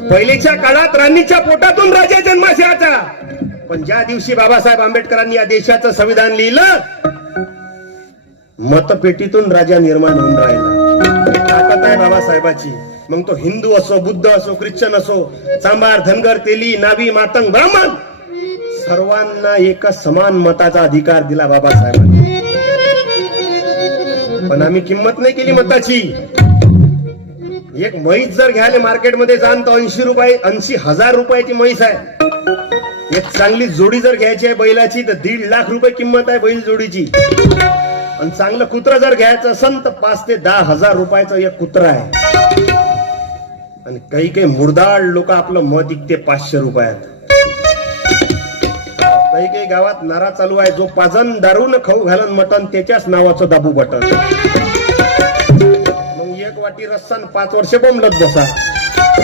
पहिलीच्या काळात राणीच्या पोटातून राजा जन्मास यायचा, पण ज्या दिवशी बाबासाहेब आंबेडकरांनी या देशाचं संविधान लिहिलं, मतपेटीतून राजा निर्माण होऊन राहिला. ताकद आहे बाबासाहेबाची. मग तो हिंदू असो, बुद्ध असो, ख्रिश्चन असो, चांभार, धनगर, तेली, नावी, मातंग, ब्राह्मण, सर्वांना एक समान मताचा अधिकार दिला बाबासाहेबांनी. पण आम्ही किंमत नाही केली मताची. एक म्हैस जर घ्यायला मार्केटमध्ये जाण तर 80,000 रुपयाची म्हैस आहे. एक चांगली जोडी जर घ्यायची आहे बैलाची तर 1.5 लाख रुपये किंमत आहे बैल जोडीची. आणि चांगलं कुत्र जर घ्यायचं असेल तर 5 ते 10 हजार रुपयाचं एक कुत्र आहे. आणि काही मुर्दाड लोक आपलं मत विकते 500 रुपयात. काही गावात नारा चालू आहे, जो पाजन दारून खाऊ घालन मटन त्याच्याच नावाचं दाबू बटन. मग एक वाटी रस्सा 5 वर्ष बोंबलत बसा.